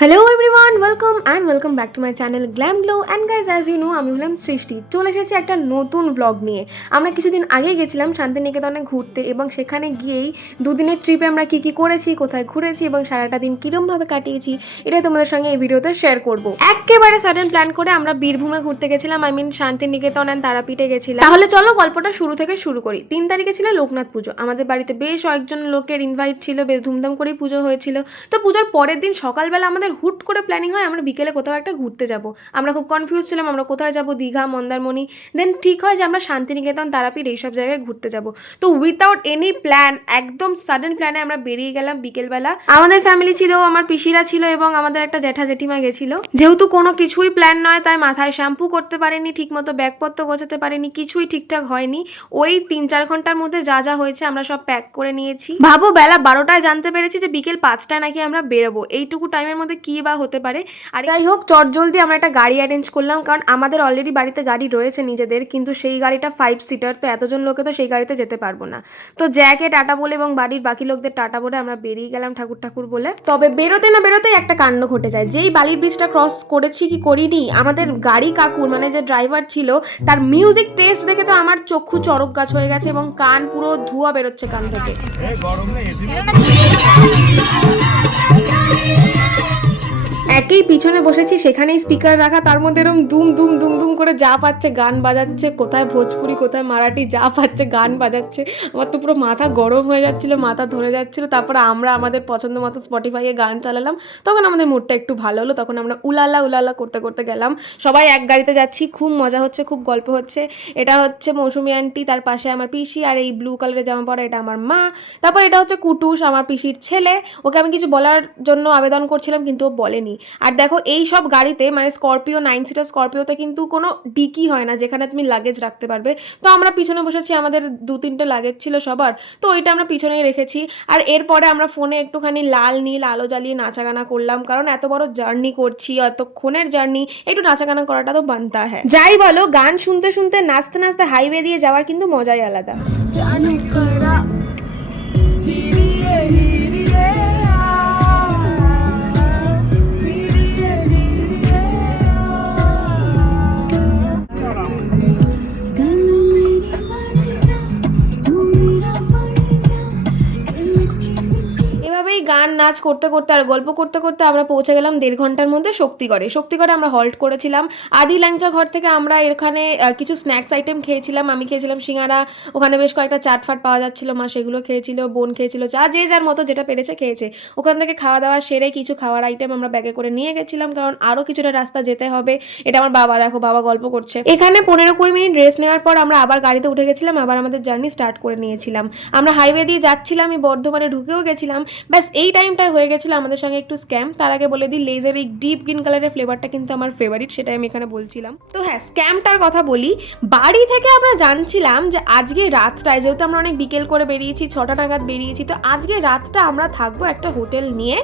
Hello everyone, welcome back to my channel glam glow. And guys, as you know, আমি হলাম সৃষ্টি। চলে এসেছি একটা নতুন ব্লগ নিয়ে। আমরা কিছুদিন আগেই গেছিলাম শান্তিনিকেতনে ঘুরতে, এবং সেখানে গিয়েই দুদিনের ট্রিপে আমরা কী কী করেছি, কোথায় ঘুরেছি এবং সারাটা দিন কীরমভাবে কাটিয়েছি, এটা তোমাদের সঙ্গে এই ভিডিওতে শেয়ার করব। একেবারে সাডেন প্ল্যান করে আমরা বীরভূমে ঘুরতে গেছিলাম, শান্তিনিকেতন অ্যান্ড তারাপীঠে গেছিলাম। তাহলে চলো গল্পটা শুরু থেকে শুরু করি। 3 তারিখে ছিল লোকনাথ পুজো। আমাদের বাড়িতে বেশ কয়েকজন লোকের ইনভাইট ছিল, বেশ ধুমধাম করেই পুজো হয়েছিল। তো পুজোর পরের দিন সকালবেলা আমাদের হুট করে প্ল্যানিং হয় আমরা বিকেলে কোথাও একটা ঘুরতে যাব। আমরা খুব কনফিউজ ছিলাম আমরা কোথায় যাব, দীঘা, মন্দারমণি। দেন ঠিক হয় যে আমরা শান্তিনিকেতন, তারাপীঠ এইসব জায়গায় ঘুরতে যাব। তো উইথাউট এনি প্ল্যান, একদম সাডেন প্ল্যানে আমরা বেরিয়ে গেলাম বিকেলবেলা। আমাদের ফ্যামিলি ছিল, আমার পিসিরা ছিল এবং আমাদের একটা জ্যাঠা জেঠিমা গেছিল। যেহেতু কোনো কিছুই প্ল্যান নয়, তাই মাথায় শ্যাম্পু করতে পারিনি, ঠিক মতো ব্যাগপত্র গোছাতে পারিনি, কিছুই ঠিকঠাক হয়নি। ওই 3-4 ঘন্টার মধ্যে যা যা হয়েছে আমরা সব প্যাক করে নিয়েছি। ভাবো বেলা 12টায় জানতে পেরেছি যে বিকেল 5টায় নাকি আমরা বেরোবো। এইটুকু টাইমের মধ্যে কি বা হতে পারে। আর যাই হোক, চটজলদি আমরা একটা গাড়ি অ্যারেঞ্জ করলাম, কারণ আমাদের অলরেডি বাড়িতে গাড়ি রয়েছে নিজেদের, কিন্তু সেই গাড়িটা 5 সিটার। তো এতজন লোকে তো সেই গাড়িতে যেতে পারবো না। তো জ্যাকে টাটা বলে এবং বাড়ির বাকি লোকদের টাটা বলে আমরা বেরিয়ে গেলাম ঠাকুর বলে। তবে বেরোতে না বেরোতেই একটা কাণ্ড ঘটে যায়। যেই বালির ব্রিজটা ক্রস করেছি কি করিনি, আমাদের গাড়ি কাকুর মানে যে ড্রাইভার ছিল, তার মিউজিক টেস্ট দেখে তো আমার চক্ষু চড়ক গাছ হয়ে গেছে এবং কান পুরো ধোঁয়া বেরোচ্ছে কান থেকে। একেই পিছনে বসেছি, সেখানেই স্পিকার রাখা, তার মধ্যে এরকম দুম দুম দুম দুম করে যা পাচ্ছে গান বাজাচ্ছে, কোথায় ভোজপুরি কোথায় মারাঠি, যা পাচ্ছে গান বাজাচ্ছে। আমার তো পুরো মাথা গরম হয়ে যাচ্ছিল, মাথা ধরে যাচ্ছিল। তারপরে আমরা আমাদের পছন্দ মতো স্পটিফাইয়ে গান চালালাম। তখন আমাদের মুডটা একটু ভালো হলো, তখন আমরা উলালা করতে করতে গেলাম। সবাই এক গাড়িতে যাচ্ছি, খুব মজা হচ্ছে, খুব গল্প হচ্ছে। এটা হচ্ছে মৌসুমি আন্টি, তার পাশে আমার পিসি, আর এই ব্লু কালারের জামা পরা এটা আমার মা। তারপর এটা হচ্ছে কুটুস, আমার পিসির ছেলে। ওকে আমি কিছু বলার জন্য আবেদন করছিলাম, কিন্তু ও বলেনি। আর দেখো, এই সব গাড়িতে মানে স্করপিও, 9 সিটার স্করপিওতে কিন্তু কোনো ডিকি হয় না যেখানে তুমি লাগেজ রাখতে পারবে। তো আমরা পিছনে বসেছি, আমাদের 2-3টে লাগেজ ছিল সবার, তো ওইটা আমরা পিছনেই রেখেছি। আর এরপরে আমরা ফোনে একটুখানি লাল নীল আলো জ্বালিয়ে নাচাগানা করলাম, কারণ এত বড় জার্নি করছি, এতক্ষণের জার্নি, একটু নাচাগানা করাটা তো বানতা হ্যাঁ। যাই বলো, গান শুনতে শুনতে নাচতে নাচতে হাইওয়ে দিয়ে যাওয়ার কিন্তু মজাই আলাদা। গান নাচ করতে করতে আর গল্প করতে করতে আমরা পৌঁছে গেলাম 1.5 ঘন্টার মধ্যে শক্তিগড়ে আমরা হল্ট করেছিলাম। আদি ল্যাংচা ঘর থেকে আমরা এখানে কিছু স্ন্যাক্স আইটেম খেয়েছিলাম। আমি খেয়েছিলাম সিঙ্গারা, ওখানে বেশ কয়েকটা চাটফাট পাওয়া যাচ্ছিলো, মা সেগুলো খেয়েছিল, বোন খেয়েছিল, যা যে যার মতো যেটা পেরেছে খেয়েছে। ওখান থেকে খাওয়া দাওয়া সেরে কিছু খাওয়ার আইটেম আমরা ব্যাগে করে নিয়ে গেছিলাম, কারণ আরও কিছুটা রাস্তা যেতে হবে। এটা আমার বাবা, দেখো বাবা গল্প করছে। এখানে 15-20 মিনিট রেস্ট নেওয়ার পর আমরা আবার গাড়িতে উঠে গেছিলাম, আবার আমাদের জার্নি স্টার্ট করে নিয়েছিলাম। আমরা হাইওয়ে দিয়ে যাচ্ছিলাম, আমি বর্ধমানে ঢুকেও গেছিলাম। ব্যাস এই টাইমটায় হয়ে গেছিলো আমাদের সঙ্গে একটু স্ক্যাম। তার আগে বলে দিই, লেজের এই ডিপ গ্রিন কালারের ফ্লেভারটা কিন্তু আমার ফেভারিট, সেটাই আমি এখানে বলছিলাম। তো হ্যাঁ, স্ক্যামটার কথা বলি। বাড়ি থেকে আমরা জানছিলাম যে আজকে রাতটায়, যেহেতু আমরা অনেক বিকেল করে বেরিয়েছি, 6টা নাগাদ বেরিয়েছি, তো আজকে রাতটা আমরা থাকবো একটা হোটেল নিয়ে,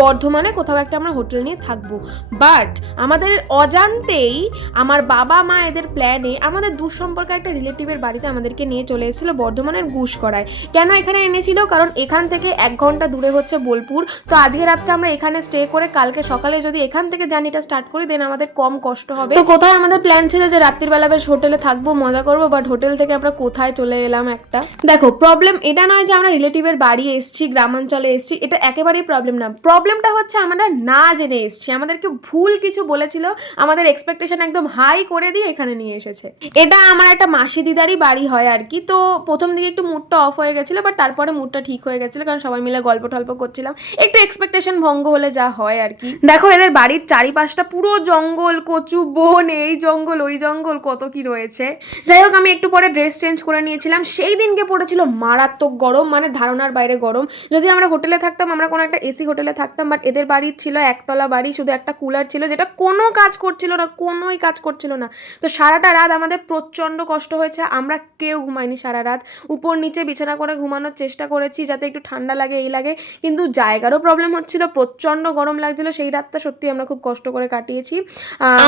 বর্ধমানে কোথাও একটা আমরা হোটেল নিয়ে থাকবো। বাট আমাদের অজান্তেই আমার বাবা মা এদের প্ল্যানে আমাদের দূর সম্পর্কে একটা রিলেটিভের বাড়িতে আমাদেরকে নিয়ে চলে এসেছিলো, বর্ধমানের গুসকরায়। কেন এখানে এনেছিল? কারণ এখান থেকে 1 ঘন্টা দূরে হচ্ছে বোলপুর। তো আজকে রাতটা আমরা এখানে স্টে করে কালকে সকালে যদি এখান থেকে জার্নিটা স্টার্ট করি, দেন আমাদের কম কষ্ট হবে। তো কোথায় আমাদের প্ল্যান ছিল যে রাত্রির বেলা বেশ হোটেলে থাকবো, মজা করবো, বাট হোটেল থেকে আমরা কোথায় চলে এলাম একটা। দেখো, প্রবলেম এটা নয় যে আমরা রিলেটিভের বাড়ি এসছি, গ্রামাঞ্চলে এসছি, এটা একেবারেই প্রবলেম না। প্রবলেমটা হচ্ছে আমরা না জেনে এসছি, আমাদেরকে ভুল কিছু বলেছিল, আমাদের এক্সপেকটেশন একদম হাই করে দিয়ে এখানে নিয়ে এসেছে। এটা আমার একটা মাসি দিদারই বাড়ি হয় আর কি। তো প্রথম দিকে একটু মুডটা অফ হয়ে গেছিলো, বাট তারপরে মুডটা ঠিক হয়ে গেছিলো, কারণ সবাই মিলে গল্প টল্প করছিলাম। একটু এক্সপেকটেশন ভঙ্গ হলে যা হয় আর কি। দেখো, এদের বাড়ির চারিপাশটা পুরো জঙ্গল, কচু বন, এই জঙ্গল ওই জঙ্গল, কত কি রয়েছে। যাই হোক, আমি একটু পরে ড্রেস চেঞ্জ করে নিয়েছিলাম। সেই দিনকে পড়েছিল মারাত্মক গরম, মানে ধারণার বাইরে গরম। যদি আমরা হোটেলে থাকতাম, আমরা কোনো একটা এসি হোটেলে থাকতাম, বাট এদের বাড়ির ছিল একতলা বাড়ি, শুধু একটা কুলার ছিল, যেটা কোনো কাজ করছিল না, কোনোই কাজ করছিল না। তো সারাটা রাত আমাদের প্রচণ্ড কষ্ট হয়েছে, আমরা কেউ ঘুমাইনি সারা রাত। উপর নিচে বিছানা করে ঘুমানোর চেষ্টা করেছি যাতে একটু ঠান্ডা লাগে, এই লাগে, কিন্তু যাই জায়গারও প্রবলেম হচ্ছিল, প্রচণ্ড গরম লাগছিল। সেই রাতটা সত্যি আমরা খুব কষ্ট করে কাটিয়েছি।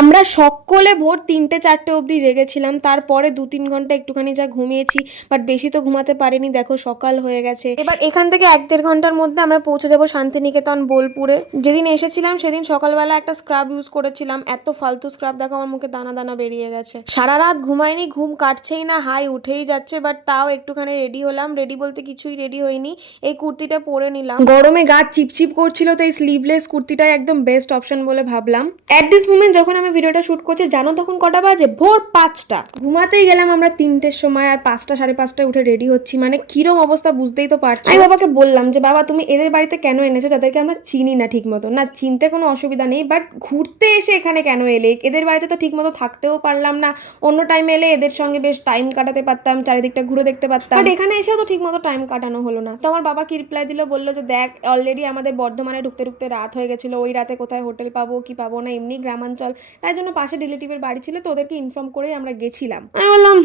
আমরা সকলে ভোর 3টে-4টে অবধি জেগেছিলাম। তারপরে 2-3 ঘন্টা একটুখানি যা ঘুমিয়েছি, বাট বেশি তো ঘুমাতে পারিনি। দেখো সকাল হয়ে গেছে। এবার এখান থেকে 1-1.5 ঘন্টার মধ্যে আমরা পৌঁছে যাবো শান্তিনিকেতন বোলপুরে। যেদিন এসেছিলাম সেদিন সকালবেলা একটা স্ক্রাব ইউজ করেছিলাম, এত ফালতু স্ক্রাব দেখো আমার মুখে দানা দানা বেরিয়ে গেছে। সারা রাত ঘুমাইনি, ঘুম কাটছেই না, হাই উঠেই যাচ্ছে। বাট তাও একটুখানি রেডি হলাম। রেডি বলতে কিছুই রেডি হইনি, এই কুর্তিটা পরে নিলাম। গরমে গা চিপচিপ করছিল, তো এই স্লিভলেস কুর্তিটাই একদম বেস্ট অপশন বলে ভাবলাম। অ্যাট দিস মোমেন্ট যখন আমি ভিডিওটা শুট করছি, জানো তখন কটা বাজে? ভোর 5টা। ঘুমাতেই গেলাম আমরা 3টের সময়, আর 5টা 5:30টায় উঠে রেডি হচ্ছি। মানে কিরম অবস্থা বুঝতেই তো পারছি। আমি বাবাকে বললাম যে বাবা তুমি এদের বাড়িতে কেন এনেছো যাদেরকে আমরা চিনি না ঠিক মতো? না, চিনতে কোনো অসুবিধা নেই, বাট ঘুরতে এসে এখানে কেন এলে? এদের বাড়িতে তো ঠিক মতো থাকতেও পারলাম না। অন্য টাইমে এলে এদের সঙ্গে বেশ টাইম কাটাতে পারতাম, চারিদিকটা ঘুরে দেখতে পারতাম, বাট এখানে এসেও তো ঠিক মতো টাইম কাটানো হলো না। তো আমার বাবা কি রিপ্লাই দিল, বললো যে দেখ অলরেডি আমাদের বর্ধমানে ঢুকতে ঢুকতে রাত হয়ে গেছিলো, ওই রাতে কোথায় হোটেল পাবো কি পাবো না, এমনি গ্রামাঞ্চল, তাই জন্য পাশে রিলেটিভের বাড়ি ছিল, তো ওদেরকে ইনফর্ম করেই আমরা গেছিলাম। আমি বললাম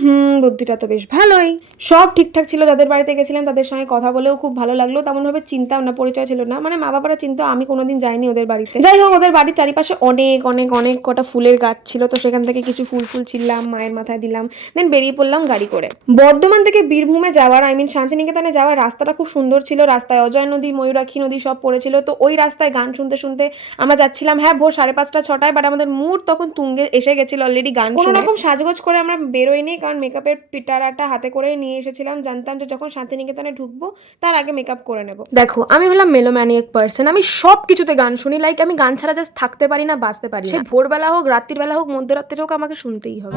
বুদ্ধিটা তো বেশ ভালোই। সব ঠিকঠাক ছিল, যাদের বাড়িতে গেছিলাম তাদের সঙ্গে কথা বলেও খুব ভালো লাগলো। তেমনভাবে চিন্তাও না, পরিচয় ছিল না, মানে মা বাবারা চিন্তা, আমি কোনোদিন যাইনি ওদের বাড়িতে। যাই হোক, ওদের বাড়ির চারিপাশে অনেক অনেক অনেক কটা ফুলের গাছ ছিল, তো সেখান থেকে কিছু ফুল ছিললাম, মায়ের মাথায় দিলাম, দেন বেরিয়ে পড়লাম গাড়ি করে। বর্ধমান থেকে বীরভূমে যাওয়ার, শান্তিনিকেতনে যাওয়ার রাস্তাটা খুব সুন্দর ছিল। রাস্তায় অজয় নদী, ময়ূরাক্ষী নদী সব পড়েছিল, তো ওই রাস্তায় গান শুনতে শুনতে আমরা যাচ্ছিলাম। হ্যাঁ, ভোর 5:30-6টায়, বাট আমাদের মুড তখন তুঙ্গে এসে গেছিল অলরেডি গান শুনে। কোনো রকম সাজগোজ করে আমরা বেরোইনি, কারণ মেকআপের পিটারাটা হাতে করে নিয়ে এসেছিলাম। জানতাম যে যখন শান্তিনিকেতনে ঢুকবো তার আগে মেকআপ করে নেব। দেখো আমি হলাম মেলোম্যানিয়াক পার্সন, আমি সব কিছুতে গান শুনি। লাইক আমি গান ছাড়া জাস্ট থাকতে পারি না, বাঁচতে পারি না। ভোরবেলা হোক, রাত্রির বেলা হোক, মধ্যরাত্রি হোক, আমাকে শুনতেই হবে।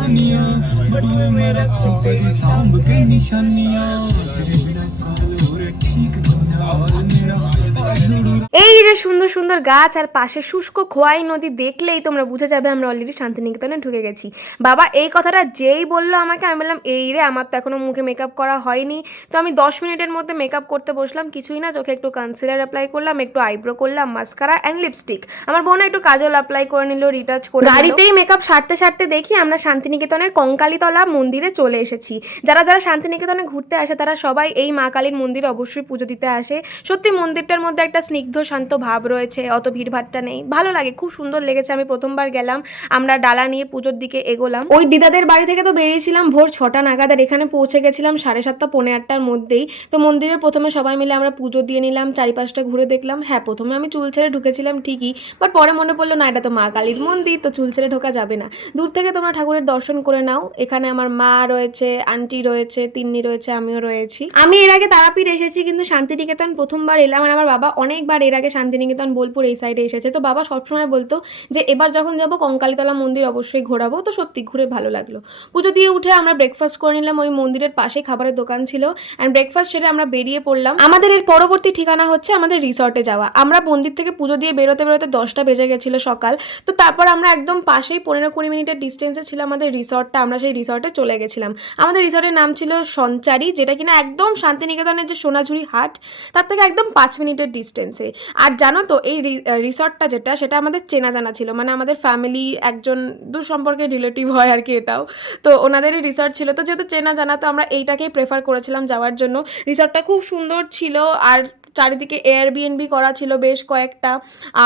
এই যে সুন্দর সুন্দর গাছ আর পাশে শুষ্ক খোয়াই নদী দেখলেই তোমরা বুঝে যাবে আমরা অলরেডি শান্তিনিকেতনে ঢুকে গেছি। বাবা এই কথাটা যেই বললো আমাকে, আমি বললাম এই রে, আমার তো এখনো মুখে মেকআপ করা হয়নি। তো আমি 10 মিনিটের মধ্যে মেকআপ করতে বসলাম। কিছুই না, চোখে একটু কনসিলার অ্যাপ্লাই করলাম, একটু আইব্রো করলাম, মাস্কারা অ্যান্ড লিপস্টিক। আমার বোন একটু কাজল অ্যাপ্লাই করে নিল, রিটাচ করে। গাড়িতেই মেকআপ সারতে সারতে দেখি আমরা শান্তিনিকেতনের কঙ্কালীতলা মন্দিরে চলে এসেছি। যারা যারা শান্তিনিকেতনে ঘুরতে আসে তারা সবাই এই মা কালীর মন্দিরে অবশ্যই পুজো দিতে আসে। সত্যি মন্দিরটার মধ্যে একটা স্নিগ্ধ শান্ত ভাব রয়েছে, অত ভিড়ভাট্টা নেই, ভালো লাগে, খুব সুন্দর লেগেছে। আমি প্রথমবার গেলাম, আমরা ডালা নিয়ে পুজোর দিকে এগোলাম। ওই দিদাদের বাড়ি থেকে তো বেরিয়েছিলাম ভোর 6টা নাগাদ, আর এখানে পৌঁছে গেছিলাম 7:30 পৌনে 8টার মধ্যেই। তো মন্দিরে প্রথমে সবাই মিলে আমরা পুজো দিয়ে নিলাম, চারিপাশটা ঘুরে দেখলাম। হ্যাঁ, প্রথমে আমি চুল ছেড়ে ঢুকেছিলাম ঠিকই, বাট পরে মনে পড়লো না, এটা তো মা কালীর মন্দির, তো চুল ছেড়ে ঢোকা যাবে না। দূর থেকে তোমরা ঠাকুরের দর্শন করে নাও। এখানে আমার মা রয়েছে, আন্টি রয়েছে, তিন্নি রয়েছে, আমিও রয়েছি। আমি এর আগে তারাপীঠ এসেছি, কিন্তু শান্তিনিকেতন প্রথমবার এলাম। আর আমার বাবা অনেকবার এর আগে শান্তিনিকেতন বোলপুর এই সাইডে এসেছে, তো বাবা সবসময় বলতো যে এবার যখন যাবো কঙ্কালীতলা মন্দির অবশ্যই ঘোরাবো। তো সত্যি ঘুরে ভালো লাগলো। পুজো দিয়ে উঠে আমরা ব্রেকফাস্ট করে নিলাম, ওই মন্দিরের পাশে খাবারের দোকান ছিল, অ্যান্ড ব্রেকফাস্ট সেরে আমরা বেরিয়ে পড়লাম। আমাদের এর পরবর্তী ঠিকানা হচ্ছে আমাদের রিসর্টে যাওয়া। আমরা মন্দির থেকে পুজো দিয়ে বেরোতে বেরোতে 10টা বেজে গেছিল সকাল। তো তারপর আমরা একদম পাশেই 15-20 মিনিটের ডিস্টেন্সে ছিল আমাদের রিসর্টটা। আমরা সেই রিসর্টে চলে গেছিলাম। আমাদের রিসর্টের নাম ছিল সঞ্চারী, যেটা কিনা একদম শান্তিনিকেতনের যে সোনাঝুরি হাট তার থেকে একদম 5 মিনিটের ডিস্টেন্সে। আর জানো তো এই রিসর্টটা যেটা, সেটা আমাদের চেনা জানা ছিল, মানে আমাদের ফ্যামিলি একজন দূর সম্পর্কের রিলেটিভ হয় আর কি এটাও, তো ওনাদেরই রিসর্ট ছিল। তো যেহেতু চেনা জানা, তো আমরা এইটাকেই প্রেফার করেছিলাম যাওয়ার জন্য। রিসর্টটা খুব সুন্দর ছিল, আর চারিদিকে এয়ারবিএনবি করা ছিল বেশ কয়েকটা,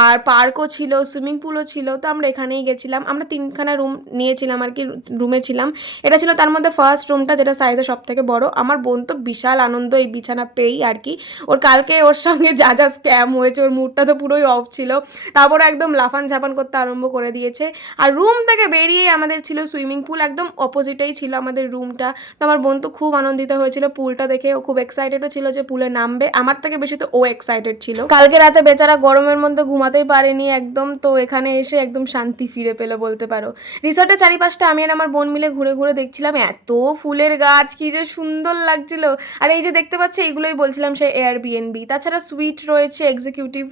আর পার্কও ছিল, সুইমিং পুলও ছিল। তো আমরা এখানেই গেছিলাম। আমরা 3খানা রুম নিয়েছিলাম আর কি, রুমে ছিলাম। এটা ছিল তার মধ্যে ফার্স্ট রুমটা, যেটা সাইজে সব থেকে বড়। আমার বোন তো বিশাল আনন্দ এই বিছানা পেয়েই আর কি। ওর কালকে ওর সঙ্গে যা যা স্ক্যাম হয়েছে, ওর মুডটা তো পুরোই অফ ছিল। তারপর একদম লাফান ঝাপান করতে আরম্ভ করে দিয়েছে। আর রুম থেকে বেরিয়েই আমাদের ছিল সুইমিং পুল, একদম অপোজিটেই ছিল আমাদের রুমটা। তো আমার বোন তো খুব আনন্দিত হয়েছিল পুলটা দেখে, ও খুব এক্সাইটেডও ছিল যে পুলে নামবে। আমার থেকে বেশি তো ও এক্সাইটেড ছিল। কালকে রাতে বেচারা গরমের মধ্যে ঘুমাতেই পারেনি একদম, তো এখানে এসে একদম শান্তি ফিরে পেলো বলতে পারো। রিসর্টের চারিপাশটা আমি আর আমার বোন মিলে ঘুরে ঘুরে দেখছিলাম, এত ফুলের গাছ, কি যে সুন্দর লাগছিল। আর এই যে দেখতে পাচ্ছ, এইগুলোই বলছিলাম সেই এয়ারবিএনবি। তাছাড়া সুইট রয়েছে, এক্সিকিউটিভ,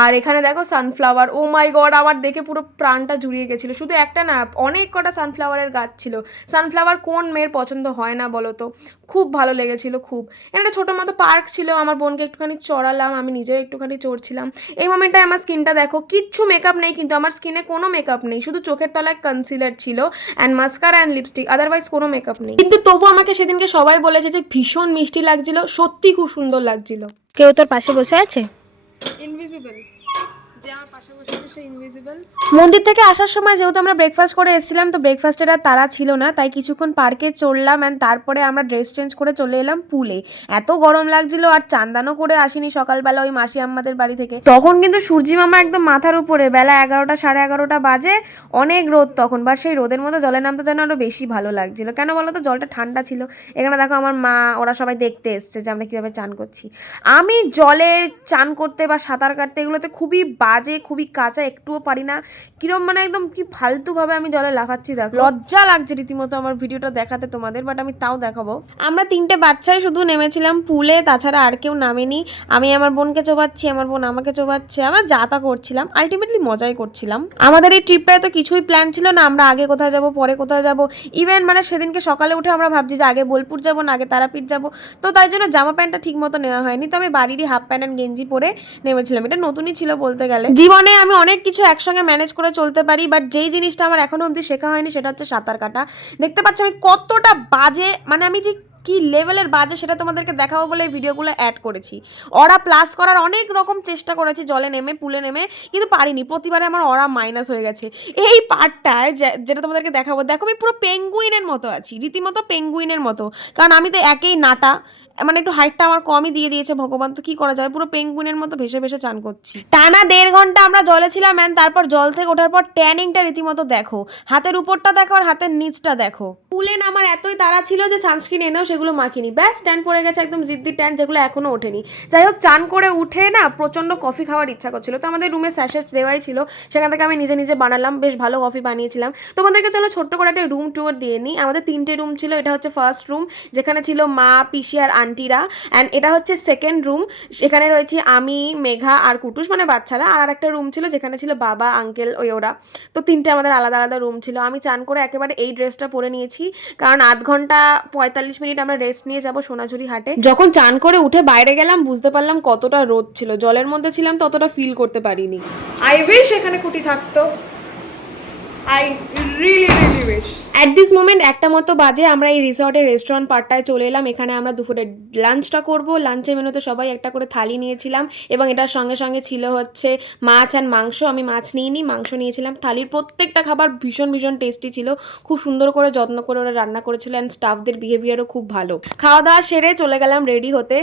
আর এখানে দেখো সানফ্লাওয়ার। ও মাই গড, আমার দেখে পুরো প্রাণটা জুড়িয়ে গেছিলো। শুধু একটা না, অনেক কটা সানফ্লাওয়ারের গাছ ছিল। সানফ্লাওয়ার কোন মেয়ের পছন্দ হয় না বলো তো? খুব ভালো লেগেছিল খুব। একটা ছোটো মতো পার্ক ছিল, আমার বোনকে একটুখানি চড়ালাম, আমি নিজেও একটুখানি চড়ছিলাম। এই মোমেন্টে আমার স্কিনটা দেখো, কিচ্ছু মেকআপ নেই, কিন্তু আমার স্কিনে কোনো মেকআপ নেই, শুধু চোখের তলায় কনসিলার ছিল and mascara and lipstick, otherwise কোনো মেকআপ নেই। কিন্তু তবু আমাকে সেদিনকে সবাই বলেছে যে ভীষণ মিষ্টি লাগছিল, সত্যি খুব সুন্দর লাগছিল। কেউ তোর পাশে বসে আছে? ইনভিজিবল, যে আমার পাশে বসে আছে সে ইনভিজিবল। মন্দির থেকে আসার সময় যেহেতু আমরা ব্রেকফাস্ট করে এসেছিলাম, তো ব্রেকফাস্টের আর তাড়া ছিল না, তাই কিছুক্ষণ পার্কে চললাম অ্যান্ড তারপরে আমরা ড্রেস চেঞ্জ করে চলে এলাম পুলে। এত গরম লাগছিল আর চান্দানও করে আসিনি সকালবেলা ওই মাসি আম্মাদের বাড়ি থেকে। তখন কিন্তু সূর্যি মামা একদম মাথার উপরে, বেলা 11টা 11:30 বাজে, অনেক রোদ তখন, বাট সেই রোদের মধ্যে জলে নামতে যেন আরও বেশি ভালো লাগছিল। কেন বলো তো, জলটা ঠান্ডা ছিল। এখানে দেখো আমার মা ওরা সবাই দেখতে এসছে যে আমরা কীভাবে চান করছি। আমি জলে চান করতে বা সাঁতার কাটতে এগুলোতে খুবই বাজে, খুবই কাঁচা, একটুও পারি না। কিরম মানে একদম কি ফালতুভাবে আমি জলে লাফাচ্ছি, দেখো লজ্জা লাগছে রীতিমতো আমার ভিডিওটা দেখাতে তোমাদের, বাট আমি তাও দেখাবো। আমরা 3টে বাচ্চাই শুধু নেমেছিলাম পুলে, তাছাড়া আর কেউ নামেনি। আমি আমার বোনকে চোবাচ্ছি, আমার বোন আমাকে চোবাচ্ছে, আমরা যা তা করছিলাম, আলটিমেটলি মজাই করছিলাম। আমাদের এই ট্রিপটায় তো কিছুই প্ল্যান ছিল না, আমরা আগে কোথায় যাব পরে কোথায় যাব। ইভেন মানে সেদিনকে সকালে উঠে আমরা ভাবছি যে আগে বোলপুর যাবো না আগে তারাপীঠ যাবো, তো তাই জন্য জামা প্যান্টটা ঠিক মতো নেওয়া হয়নি। তো আমি বাড়িরই হাফ প্যান্ট অ্যান্ড গেঞ্জি পরে নেমেছিলাম। এটা নতুনই ছিল বলতে গেলে। জীবনে আমি অনেক কিছু একসঙ্গে ম্যানেজ করে চলতে পারি, বাট যেই জিনিসটা আমার এখনো অবধি শেখা হয়নি সেটা হচ্ছে সাঁতার কাটা। দেখতে পাচ্ছ আমি কতটা বাজে, মানে আমি ঠিক কি লেভেলের বাজে সেটা তোমাদেরকে দেখাবো বলে ভিডিওগুলো অ্যাড করেছি। ওরা প্লাস করার অনেক রকম চেষ্টা করেছি জলে নেমে, পুলে নেমে, কিন্তু পারিনি। প্রতিবারে আমার ওরা মাইনাস হয়ে গেছে। এই পার্টটায় যেটা তোমাদেরকে দেখাবো, দেখো আমি পুরো পেঙ্গুইনের মতো আছি, রীতিমতো পেঙ্গুইনের মতো, কারণ আমি তো একেই নাটা, মানে একটু হাইটটা আমার কমই দিয়ে দিয়েছে ভগবান, তো কি করা যায়, পুরো পেঙ্গুইনের মতো ভেসে ভেসে চান করছি। টানা 1.5 ঘন্টা আমরা জলে ছিলাম অ্যান্ড তারপর জল থেকে ওঠার পর ট্যানিংটা রীতিমতো দেখো, হাতের উপরটা দেখো আর হাতের নিচটা দেখো। পুলে নামার এতই তাড়া ছিল যে সানস্ক্রিন এনেও সেগুলো মাখিনি, ব্যাস ট্যান পড়ে গেছে একদম জিদ্দি ট্যান, যেগুলো এখনো ওঠেনি। যাই হোক, চান করে উঠে না প্রচণ্ড কফি খাওয়ার ইচ্ছা করছিল, তো আমাদের রুমে স্যাশেট দেওয়াই ছিল, সেখান থেকে আমি নিজে নিজে বানালাম, বেশ ভালো কফি বানিয়েছিলাম। তোমাদেরকে চলো ছোট্ট করে একটা রুম ট্যুর দিয়ে নিই। আমাদের 3টে রুম ছিল, এটা হচ্ছে ফার্স্ট রুম, যেখানে ছিল মা, পিসি আর আন্টিরা, অ্যান্ড এটা হচ্ছে সেকেন্ড রুম, সেখানে রয়েছে আমি, মেঘা আর কুটুস, মানে বাচ্চারা। আর একটা রুম ছিল যেখানে ছিল বাবা, আঙ্কেল, ওরা। তো 3টে আমাদের আলাদা আলাদা রুম ছিল। আমি চান করে একেবারে এই ড্রেসটা পরে নিয়েছি, কারণ 0.5 ঘন্টা 45 মিনিট আমরা রেস্ট নিয়ে যাবো সোনাঝুরি হাটে। যখন চান করে উঠে বাইরে গেলাম বুঝতে পারলাম কতটা রোদ ছিল, জলের মধ্যে ছিলাম তো অতটা ফিল করতে পারিনি। আই উইশ এখানে কুটি থাকতো, I really wish. At this moment 1টা মতো বাজে, আমরা এই রিসর্টের রেস্টুরেন্ট পার্টটায় চলে এলাম। এখানে আমরা দুপুরে লাঞ্চটা করব। লাঞ্চের মেনুতে সবাই একটা করে থালি নিয়েছিলাম, এবং এটার সঙ্গে সঙ্গে ছিল হচ্ছে মাছ আর মাংস। আমি মাছ নিইনি, মাংস নিয়েছিলাম। থালির প্রত্যেকটা খাবার ভীষণ ভীষণ টেস্টি ছিল, খুব সুন্দর করে যত্ন করে ওরা রান্না করেছিল, অ্যান্ড স্টাফদের বিহেভিয়ারও খুব ভালো। খাওয়া দাওয়া সেরে চলে গেলাম রেডি হতে,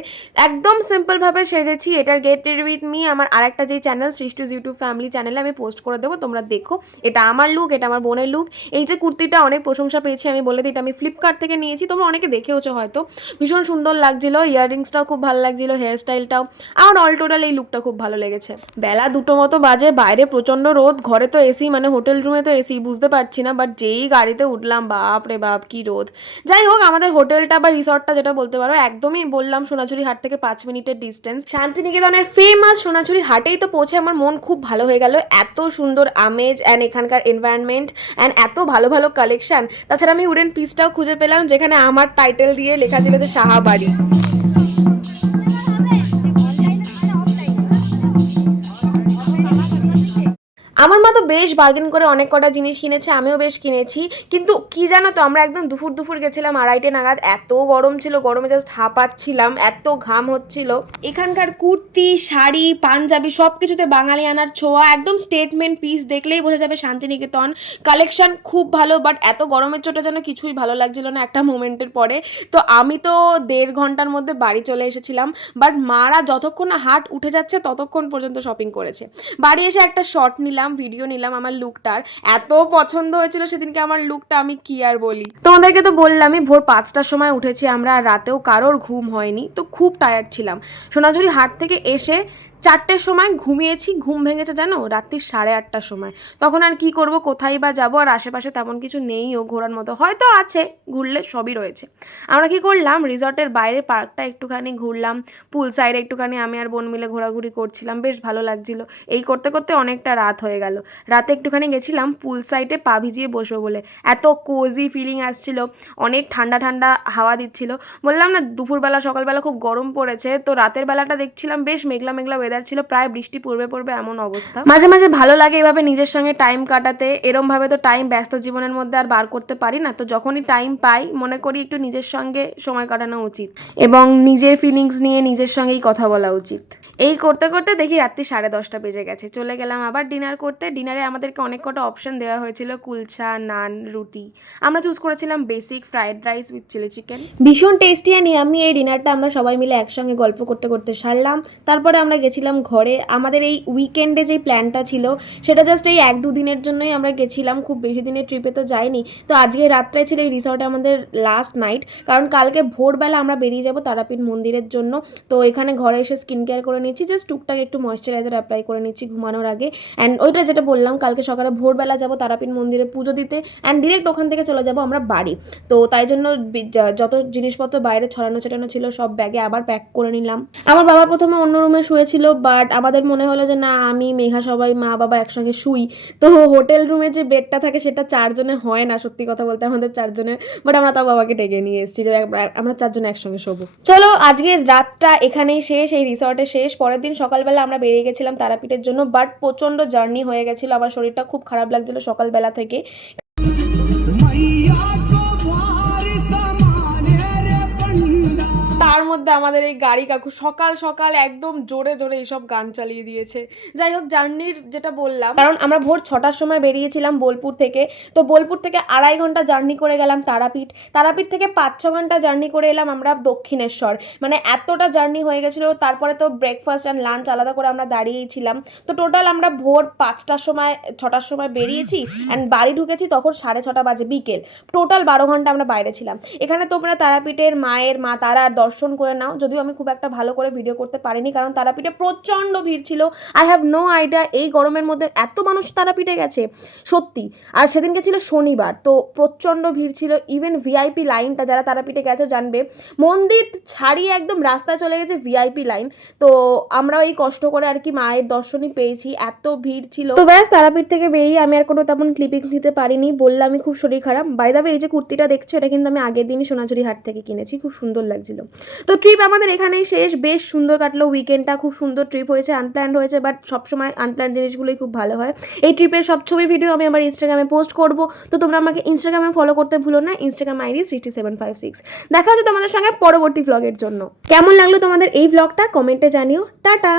একদম সিম্পলভাবে সেজেছি। এটার গেট রেডি উইথ মি আমার আরেকটা যেই চ্যানেল সৃষ্টিজ ইউটিউব ফ্যামিলি চ্যানেলে আমি পোস্ট করে দেবো, তোমরা দেখো। এটা আমার লুক, এটা আমার বোনের লুক। এই যে কুর্তিটা অনেক প্রশংসা পেয়েছি, আমি বলে দিই এটা আমি ফ্লিপকার্ট থেকে নিয়েছি, তোমরা অনেকে দেখেওছো হয়তো। ভীষণ সুন্দর লাগছিল, ইয়াররিংসটাও খুব ভালো লাগছিল, হেয়ার স্টাইলটাও। আমার অল টোটাল এই লুকটা খুব ভালো লেগেছে। বেলা 2টো মতো বাজে, বাইরে প্রচণ্ড রোদ, ঘরে তো এসি, মানে হোটেল রুমে তো এসি, বুঝতে পারছি না, বাট যেই গাড়িতে উঠলাম বাপ রে বাপ কি রোদ। যাই হোক, আমাদের হোটেলটা বা রিসর্টটা যেটা বলতে পারো, একদমই বললাম সোনাঝুরি হাট থেকে 5 মিনিটের ডিস্টেন্স। শান্তিনিকেতনের ফেমাস সোনাঝুরি হাটেই তো পৌঁছে আমার মন খুব ভালো হয়ে গেল। এত সুন্দর আমেজ অ্যান্ড এখানকার এনভায়রনমেন্ট অ্যান্ড এত ভালো ভালো কালেকশন। তাছাড়া আমি উডেন পিসটাও খুঁজে পেলাম, যেখানে আমার টাইটেল দিয়ে লেখা ছিল যে সাহাবাড়ি। আমার মা তো বেশ বার্গেন করে অনেক কটা জিনিস কিনেছে, আমিও বেশ কিনেছি। কিন্তু কি জানো তো, আমরা একদম দুপুর গেছিলাম 2:30 নাগাদ, এত গরম ছিল, গরমে জাস্ট হাঁপাচ্ছিলাম, এত ঘাম হচ্ছিল। এখানকার কুর্তি, শাড়ি, পাঞ্জাবি সব কিছুতে বাঙালিয়ানার ছোঁয়া, একদম স্টেটমেন্ট পিস, দেখলেই বোঝা যাবে শান্তিনিকেতন। কালেকশন খুব ভালো, বাট এত গরমের চোটে যেন কিছুই ভালো লাগছিল না একটা মোমেন্টের পরে। তো আমি তো 1.5 ঘন্টার মধ্যে বাড়ি চলে এসেছিলাম, বাট মারা যতক্ষণ না হাট উঠে যাচ্ছে ততক্ষণ পর্যন্ত শপিং করেছে। বাড়ি এসে একটা শর্ট নিলাম, ভিডিও নিলাম আমার লুকটার, এত পছন্দ হয়েছিল সেদিনকে আমার লুকটা, আমি কি আর বলি। তোমাদেরকে তো বললামই ভোর 5টার সময় উঠেছি আমরা, রাতেও কারোর ঘুম হয়নি, তো খুব টায়ার্ড ছিলাম। সোনাঝুরি হাট থেকে এসে 4টের সময় ঘুমিয়েছি, ঘুম ভেঙেছে জানো রাত্রি 8:30টার সময়। তখন আর কি করব, কোথায় বা যাবো, আর আশেপাশে তেমন কিছু নেইও ঘোরার মতো, হয়তো আছে, ঘুরলে সবই রয়েছে। আমরা কি করলাম, রিসর্টের বাইরে পার্কটা একটুখানি ঘুরলাম, পুল সাইডে একটুখানি আমি আর বোন মিলে ঘোরাঘুরি করছিলাম, বেশ ভালো লাগছিল। এই করতে করতে অনেকটা রাত হয়ে গেল। রাতে একটুখানি গেছিলাম পুল সাইডে পা ভিজিয়ে বসবো বলে, এত কোজি ফিলিং আসছিল, অনেক ঠান্ডা ঠান্ডা হাওয়া দিচ্ছিল। বললাম না দুপুরবেলা সকালবেলা খুব গরম পড়েছে, তো রাতের বেলাটা দেখছিলাম বেশ মেঘলা মেঘলা ওয়েদার ছিল, প্রায় বৃষ্টি পড়বে এমন অবস্থা। মাঝে মাঝে ভালো লাগে এভাবে নিজের সঙ্গে টাইম কাটাতে, এরম ভাবে তো টাইম ব্যস্ত জীবনের মধ্যে আর বার করতে পারি না, তো যখনই টাইম পাই মনে করি একটু নিজের সঙ্গে সময় কাটানো উচিত, এবং নিজের ফিলিংস নিয়ে নিজের সঙ্গেই কথা বলা উচিত। এই করতে করতে দেখি রাত্রি 10:30 বেজে গেছে। চলে গেলাম আবার ডিনার করতে। ডিনারে আমাদেরকে অনেক কটা অপশন দেওয়া হয়েছিল, কুলচা, নান, রুটি। আমরা চুজ করেছিলাম basic fried rice with chilli chicken. ভীষণ টেস্টি অ্যান্ড ইয়াম্মি এই ডিনারটা আমরা সবাই মিলে একসঙ্গে গল্প করতে করতে সারলাম। তারপরে আমরা গেছিলাম ঘরে। আমাদের এই উইকেন্ডে যেই প্ল্যানটা ছিল সেটা জাস্ট এই 1-2 দিনের জন্যই আমরা গেছিলাম, খুব বেশি দিনের ট্রিপে তো যাইনি। তো আজকে রাতটায় ছিল এই রিসর্টে আমাদের লাস্ট নাইট, কারণ কালকে ভোরবেলা আমরা বেরিয়ে যাব তারাপীঠ মন্দিরের জন্য। তো এখানে ঘরে এসে স্কিন কেয়ার করে নিচ্ছি, জাস্ট টুকটাক একটু ময়েশ্চারাইজার অ্যাপ্লাই করে নিচ্ছি ঘুমানোর আগে। অ্যান্ড ওইটা যেটা বললাম, কালকে সকালে ভোরবেলা যাব তারাপীঠ মন্দিরে পুজো দিতে, অ্যান্ড ডিরেক্ট ওখান থেকে চলে যাব আমরা বাড়ি। তো তাই জন্য যত জিনিসপত্র বাইরে ছড়ানো ছেটানো ছিল সব ব্যাগে আবার প্যাক করে নিলাম। আমার বাবা প্রথমে অন্য রুমে শুয়েছিল, বাট আমাদের মনে হলো যে না, আমি মেঘা সবাই মা বাবা একসঙ্গে শুই। তো হোটেল রুমে যে বেডটা থাকে সেটা 4 জনের হয় না, সত্যি কথা বলতে আমাদের 4 জনের, বাট আমরা তাও বাবাকে ডেকে নিয়ে এসেছি যে আমরা 4 জন একসঙ্গে শোবো। চলো আজকের রাতটা এখানেই শেষ, এই রিসর্টে শেষ। পরের দিন সকালবেলা আমরা বেরিয়ে গেছিলাম তারাপীঠের জন্য, বাট প্রচণ্ড জার্নি হয়ে গেছিলো, আমার শরীরটা খুব খারাপ লাগছিলো সকালবেলা থেকে। তার মধ্যে আমাদের এই গাড়ি কাকু সকাল সকাল একদম জোরে জোরে এইসব গান চালিয়ে দিয়েছে। যাই হোক, জার্নির যেটা বললাম, কারণ আমরা ভোর 6টার সময় বেরিয়েছিলাম বোলপুর থেকে। তো বোলপুর থেকে 2.5 ঘন্টা জার্নি করে গেলাম তারাপীঠ। তারাপীঠ থেকে 5-6 ঘন্টা জার্নি করে এলাম আমরা দক্ষিণেশ্বর। মানে এতটা জার্নি হয়ে গেছিলো। তারপরে তো ব্রেকফাস্ট অ্যান্ড লাঞ্চ আলাদা করে আমরা দাঁড়িয়েই ছিলাম। তো টোটাল আমরা ভোর 5টার সময় 6টার সময় বেরিয়েছি, অ্যান্ড বাড়ি ঢুকেছি তখন 6:30 বাজে বিকেল। টোটাল 12 ঘন্টা আমরা বাইরে ছিলাম। এখানে তোমরা তারাপীঠের মা তারার দর্শন করে নাও, যদিও আমি খুব একটা ভালো করে ভিডিও করতে পারিনি, কারণ তারাপীঠে প্রচণ্ড ভিড় ছিল। আই হ্যাভ নো আইডিয়া এই গরমের মধ্যে এত মানুষ তারাপীঠে গেছে, সত্যি। আর সেদিনকে ছিল শনিবার, তো প্রচণ্ড ভিড় ছিল। ইভেন ভিআইপি লাইনটা, যারা তারাপীঠে গেছে জানবে, মন্দির ছাড়িয়ে একদম রাস্তায় চলে গেছে ভিআইপি লাইন। তো আমরাও এই কষ্ট করে আর কি মায়ের দর্শনই পেয়েছি, এত ভিড় ছিল। তো ব্যাস, তারাপীঠ থেকে বেরিয়ে আমি আর কোনো তেমন ক্লিপিং নিতে পারিনি, বললাম আমি খুব শরীর খারাপ। বাই দ্য ওয়ে, এই যে কুর্তিটা দেখছো এটা কিন্তু আমি আগের দিনই সোনাঝুরি হাট থেকে কিনেছি, খুব সুন্দর লাগছিল। তো ট্রিপ আমাদের এখানেই শেষ, বেশ সুন্দর কাটলো উইকেন্ডটা, খুব সুন্দর ট্রিপ হয়েছে, আনপ্ল্যান্ড হয়েছে, বাট সবসময় আনপ্ল্যান্ড জিনিসগুলোই খুব ভালো হয়। এই ট্রিপের সব ছবি ভিডিও আমি আমার ইনস্টাগ্রামে পোস্ট করব, তো তোমরা আমাকে ইনস্টাগ্রামে ফলো করতে ভুলো না, ইনস্টাগ্রাম আইডি সৃষ্টি756। দেখা হচ্ছে তোমাদের সঙ্গে পরবর্তী ভ্লগের জন্য। কেমন লাগলো তোমাদের এই ভ্লগটা কমেন্টে জানিও। টাটা।